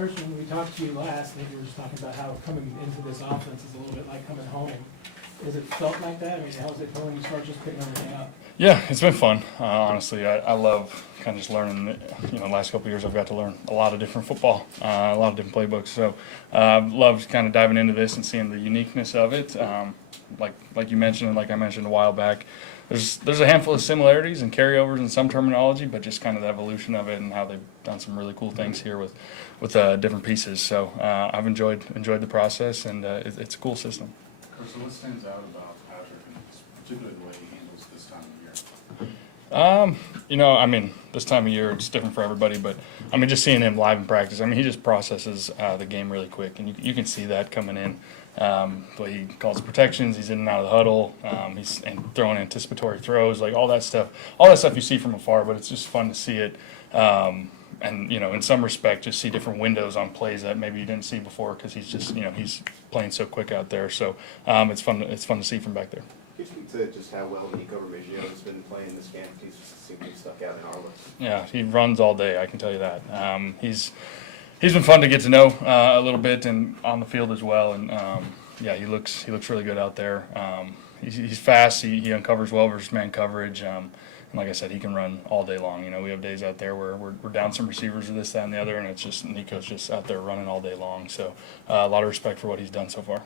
Carson, when we talked to you last, I think you were just talking about how coming into this offense is a little bit like coming home. Has it felt like that? I mean, how's it going? You start just picking everything up. Yeah, it's been fun. Honestly, I love kind of just learning. The last couple of years I've got to learn a lot of different football, a lot of different playbooks. So I've loved kind of diving into this and seeing the uniqueness of it. Like you mentioned, and like I mentioned a while back, there's a handful of similarities and carryovers in some terminology, but just kind of the evolution of it and how they've done some really cool things here with different pieces. So I've enjoyed the process, and it's a cool system. So what stands out about Patrick, and particularly the way he handles this time of year? I mean, this time of year it's different for everybody, but I mean, just seeing him live in practice, I mean, he just processes the game really quick, and you can see that coming in. The way he calls protections, he's in and out of the huddle, he's throwing anticipatory throws, like all that stuff you see from afar, but it's just fun to see it. And in some respect, just see different windows on plays that maybe you didn't see before because he's just he's playing so quick out there. So it's fun to see from back there. Can you speak to just how well Nico Remigio's been playing this game? He's seemed to be stuck out in our looks. Yeah, he runs all day. I can tell you that. He's been fun to get to know a little bit and on the field as well. And he looks really good out there. He's fast. He uncovers well versus man coverage. And like I said, he can run all day long. We have days out there where we're down some receivers or this, that, and the other, and it's just Nico's just out there running all day long. So a lot of respect for what he's done so far.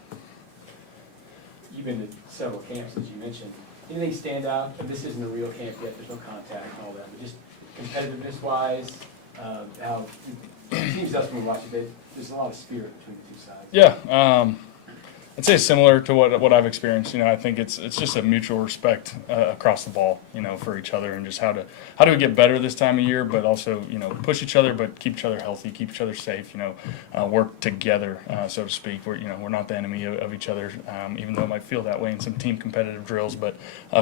You've been to several camps, as you mentioned. Anything stand out? And this isn't a real camp yet. There's no contact and all that. But just competitiveness-wise, how it seems to us when we watch it, there's a lot of spirit between the two sides. Yeah. I'd say similar to what I've experienced. I think it's just a mutual respect across the ball, for each other, and just how do we get better this time of year, but also push each other, but keep each other healthy, keep each other safe. Work together, so to speak. We're not the enemy of each other, even though it might feel that way in some team competitive drills. But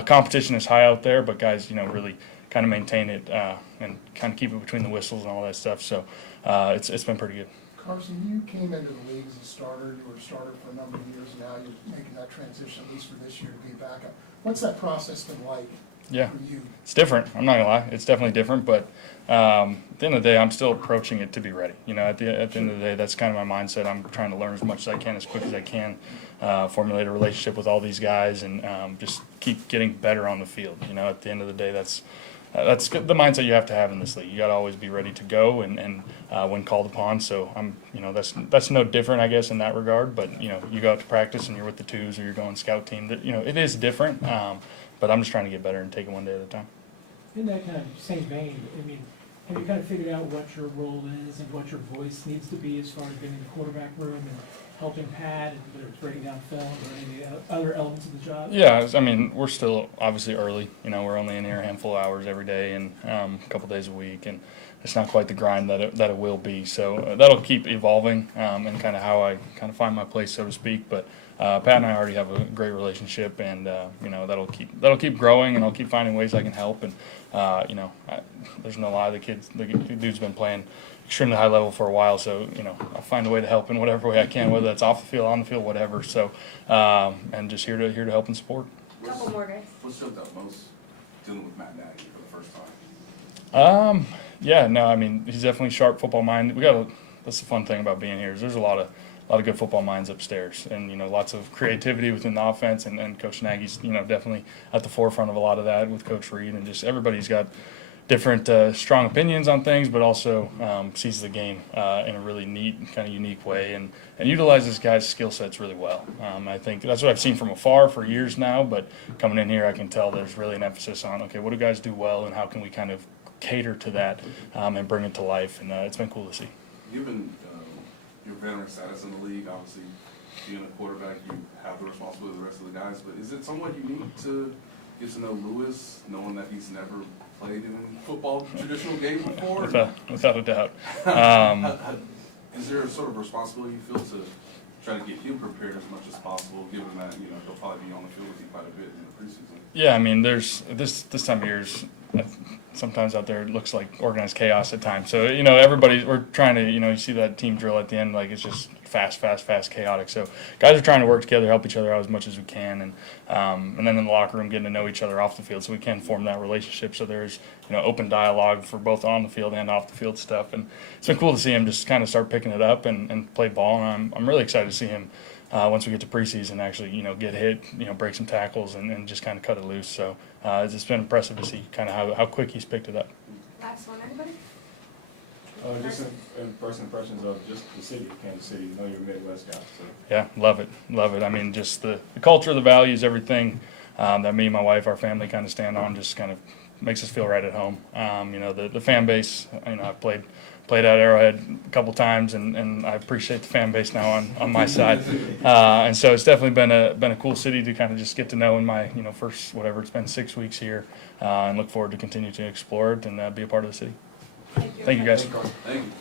competition is high out there, but guys, really kind of maintain it and kind of keep it between the whistles and all that stuff. So it's been pretty good. Carson, you came into the league as a starter. You were a starter for a number of years. Now you're making that transition, at least for this year, to be a backup. What's that process been like for you? It's different. I'm not going to lie. It's definitely different. But at the end of the day, I'm still approaching it to be ready. At the end of the day, that's kind of my mindset. I'm trying to learn as much as I can, as quick as I can, formulate a relationship with all these guys, and just keep getting better on the field. At the end of the day, that's the mindset you have to have in this league. You got to always be ready to go and when called upon. So I'm, that's no different, I guess, in that regard. But you go out to practice and you're with the twos or you're going scout team. That it is different. But I'm just trying to get better and take it one day at a time. In that kind of same vein, I mean, have you kind of figured out what your role is and what your voice needs to be as far as being in the quarterback room and helping Pat, whether it's breaking down film or any other elements of the job? Yeah, I mean, we're still obviously early. We're only in here a handful of hours every day and a couple days a week, and it's not quite the grind that it will be. So that'll keep evolving and kind of how I kind of find my place, so to speak. But Pat and I already have a great relationship, and that'll keep growing, and I'll keep finding ways I can help. And there's no lie, the dude's been playing extremely high level for a while, so I'll find a way to help in whatever way I can, whether that's off the field, on the field, whatever. So and just here to help and support. Couple more guys. What showed up most dealing with Matt Nagy for the first time? Yeah, no, I mean, he's definitely sharp football mind. That's the fun thing about being here is there's a lot of good football minds upstairs, and lots of creativity within the offense, and Coach Nagy's definitely at the forefront of a lot of that with Coach Reed, and just everybody's got different strong opinions on things, but also sees the game in a really neat, kind of unique way, and utilizes guys' skill sets really well. I think that's what I've seen from afar for years now, but coming in here, I can tell there's really an emphasis on, okay, what do guys do well, and how can we kind of cater to that and bring it to life, and it's been cool to see. Given your veteran status in the league, obviously being a quarterback, you have the responsibility of the rest of the guys, but is it somewhat unique to get to know Lewis, knowing that he's never played in football traditional games before? Without a doubt. Is there a sort of responsibility you feel to try to get him prepared as much as possible, given that he'll probably be on the field with you quite a bit in the preseason? Yeah, I mean, there's this time of year's sometimes out there it looks like organized chaos at times. So we're trying to you see that team drill at the end, like it's just fast, chaotic. So guys are trying to work together, help each other out as much as we can, and then in the locker room getting to know each other off the field so we can form that relationship. So there's open dialogue for both on the field and off the field stuff, and it's been cool to see him just kind of start picking it up and play ball. And I'm really excited to see him once we get to preseason actually get hit, break some tackles and just kind of cut it loose. So it's been impressive to see kind of how quick he's picked it up. Last one, anybody? Just first impressions of just the city of Kansas City. I know you're a Midwest guy, so. Yeah, love it. I mean, just the culture, the values, everything that me and my wife, our family kind of stand on just kind of makes us feel right at home. The fan base, I've played at Arrowhead a couple times, and I appreciate the fan base now on my side. And so it's definitely been a cool city to kind of just get to know in my first, whatever it's been, 6 weeks here, and look forward to continue to explore it and be a part of the city. Thank you. Thank you, guys. Thank you.